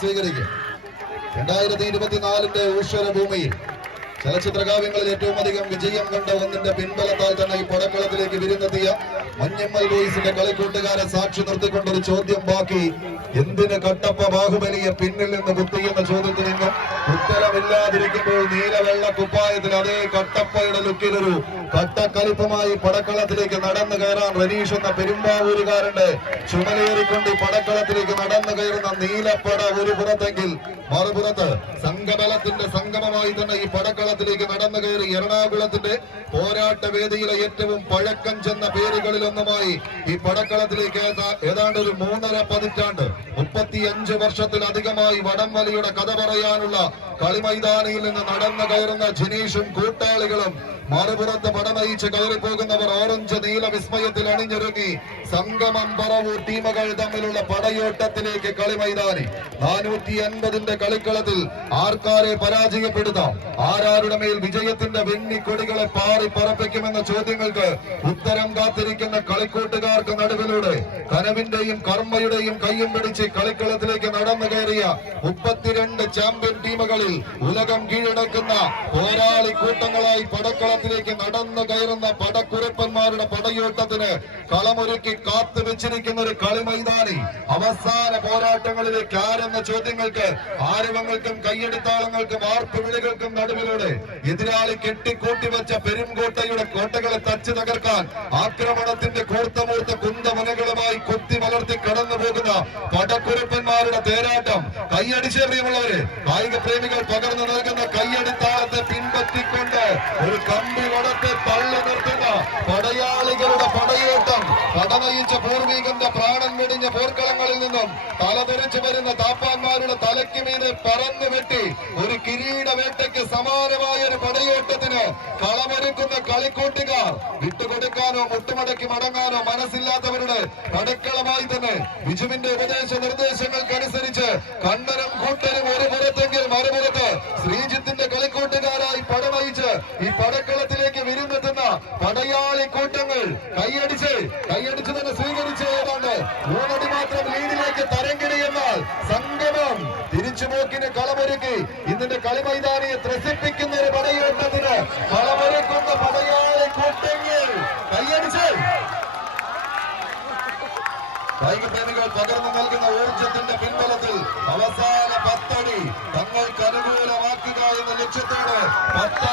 സ്വീകരിക്കും. 2024 ഊശ്വര ഭൂമിയിൽ ചലച്ചിത്രകാവ്യങ്ങളിൽ ഏറ്റവും അധികം വിജയം കണ്ട ഒന്നിന്റെ പിൻബലത്താൽ തന്നെ ഈ പടക്കളത്തിലേക്ക് വിരുന്നെത്തിയ മഞ്ഞമ്മൽ ബോയ്സിന്റെ കളിക്കൂട്ടുകാരെ സാക്ഷി നിർത്തിക്കൊണ്ടൊരു ചോദ്യം ബാക്കി. എന്തിന് കട്ടപ്പ ബാഹുബലിയെ പിന്നിൽ നിന്ന് കുത്തിയെന്ന ചോദ്യത്തിന് നിന്നും ഉത്തരമില്ലാതിരിക്കുമ്പോൾ നീലവെള്ള കുപ്പായത്തിൽ അതേ കട്ടപ്പയുടെ ലുക്കിലൊരു കട്ടക്കലിപ്പുമായി പടക്കളത്തിലേക്ക് നടന്നു കയറാൻ റനീഷ് എന്ന പെരുമ്പാവൂരുകാരന്റെ ചുമലേറിക്കൊണ്ട് ഈ പടക്കളത്തിലേക്ക് നടന്നു കയറുന്ന നീലപ്പട ഒരു പുറത്തെങ്കിൽ മറുപുറത്ത് സംഘബലത്തിന്റെ സംഗമമായി തന്നെ ഈ പടക്കളത്തിലേക്ക് നടന്നു കയറി എറണാകുളത്തിന്റെ പോരാട്ട വേദിയിലെ ഏറ്റവും പഴക്കം ചെന്ന പേരുകളിലൊന്നുമായി ഈ പടക്കളത്തിലേക്ക് ഏതാണ്ട് ഒരു 3.5 പതിറ്റാണ്ട് 35 വർഷത്തിലധികമായി വടംവലിയുടെ കഥ പറയാനുള്ള കളിമൈതാനിയിൽ നിന്ന് നടന്നു കയറുന്ന ജിനീഷും കൂട്ടാളികളും മറുപുറത്ത് പടനയിച്ച് കയറിപ്പോകുന്നവർ ഓറഞ്ച് നീല വിസ്മയത്തിൽ അണിഞ്ഞൊരുങ്ങി സംഗമം പറവൂർ ടീമുകൾ തമ്മിലുള്ള പടയോട്ടത്തിലേക്ക് കളിമൈതാനി 450ന്റെ കളിക്കളത്തിൽ ആർക്കാരെ പരാജയപ്പെടുത്താം, ആരാരുടെ മേൽ വിജയത്തിന്റെ വെണ്ണിക്കൊടികളെ പാറി പറപ്പിക്കുമെന്ന ചോദ്യങ്ങൾക്ക് ഉത്തരം കാത്തിരിക്കുന്ന കളിക്കൂട്ടുകാർക്ക് നടുവിലൂടെ കനവിന്റെയും കർമ്മയുടെയും കയ്യും പിടിച്ച് കളിക്കളത്തിലേക്ക് നടന്നു കയറിയ 32 ചാമ്പ്യൻ ടീമുകളിൽ ഉലകം കീഴടക്കുന്ന പോരാളി കൂട്ടങ്ങളായി പടക്കളത്തിലേക്ക് നടന്നു കയറുന്ന പടക്കുരപ്പന്മാരുടെ പടയോട്ടത്തിന് കളമൊരുക്കി കാത്തു വെച്ചിരിക്കുന്ന ഒരു കളിമൈതാനി. അവസാന പോരാട്ടങ്ങളിലേക്ക് ആരെന്ന ചോദ്യങ്ങൾക്ക്, ആരവങ്ങൾക്കും കയ്യടിത്താളങ്ങൾക്കും ആർപ്പുവിളികൾക്കും നടുവിലൂടെ എതിരാളി കെട്ടിക്കൂട്ടി വെച്ച പെരുംകോട്ടയുടെ കോട്ടകളെ തച്ചു തകർക്കാൻ ആക്രമണത്തിന്റെ കോർത്തമൂർത്ത കുന്തമുനകളുമായി കൊത്തി വളർത്തി കടന്നു പോകുന്ന പടക്കുരപ്പന്മാരുടെ തേരാട്ടം. കയ്യടിച്ചേറിയുമുള്ളവര് കായിക പ്രേമികൾ പകർന്നു നൽകുന്ന കയ്യടിത്താളത്തെ പിൻപറ്റിക്കൊണ്ട് ഒരു കമ്പി വടത്തെ തള്ളി നിർത്തുന്ന പടയാളികളുടെ പടയോട്ടം. പടനയിച്ച പൂർവീകന്റെ പ്രാണൻ വെടിഞ്ഞ പോർക്കളങ്ങളിൽ നിന്നും തലതെറിച്ചു വരുന്ന താപ്പാന്മാരുടെ തലയ്ക്ക് മീതെ പറന്നു വെട്ടി ഒരു കിരീട വേട്ടയ്ക്ക് സമാനമായ ഒരു പടയോട്ടത്തിന് കളമൊരുക്കുന്ന കളിക്കൂട്ടുകാർ വിട്ടുകൊടുക്കാനോ മുട്ടുമടക്കി മടങ്ങാനോ മനസ്സില്ലാത്തവരുടെ പടക്കളമായി തന്നെ ബിജുവിന്റെ ഉപദേശ നിർദ്ദേശങ്ങൾക്കനുസരിച്ച് കണ്ണനും കൂട്ടനും ഒരു പുറത്തെങ്കിൽ മറുപുറത്ത് ശ്രീജിത്തിന്റെ കളിക്കൂട്ടുകാരായി പടനയിച്ച് ഈ പടക്കളത്തിലേക്ക് വിരുന്നെത്തുന്ന പടയാളി കൂട്ടങ്ങൾ കൈയടിച്ച് തന്നെ സ്വീകരിച്ച് ഏതാണ്ട് 3 അടി മാത്രം ലീഡിലേക്ക് തരംകിടിയെന്നാൽ സംഗമം തിരിച്ചുപോക്കിന് കളമൊരുക്കി ഇന്നിന്റെ കളിമൈതാനിയെ ത്രസിപ്പിക്കുന്ന ഒരു പടയോട്ടത്തിന് കളമൊരുക്കുന്ന പടയാളി കൂട്ടങ്ങൾ കൈയടിച്ച് കായിക പ്രേമികൾ പകർന്നു നൽകുന്ന ഊർജത്തിന്റെ പിൻബലത്തിൽ അവസാന 10 അടി തങ്ങൾക്ക് അനുകൂലമാക്കുക എന്ന ലക്ഷ്യത്തോടെ 10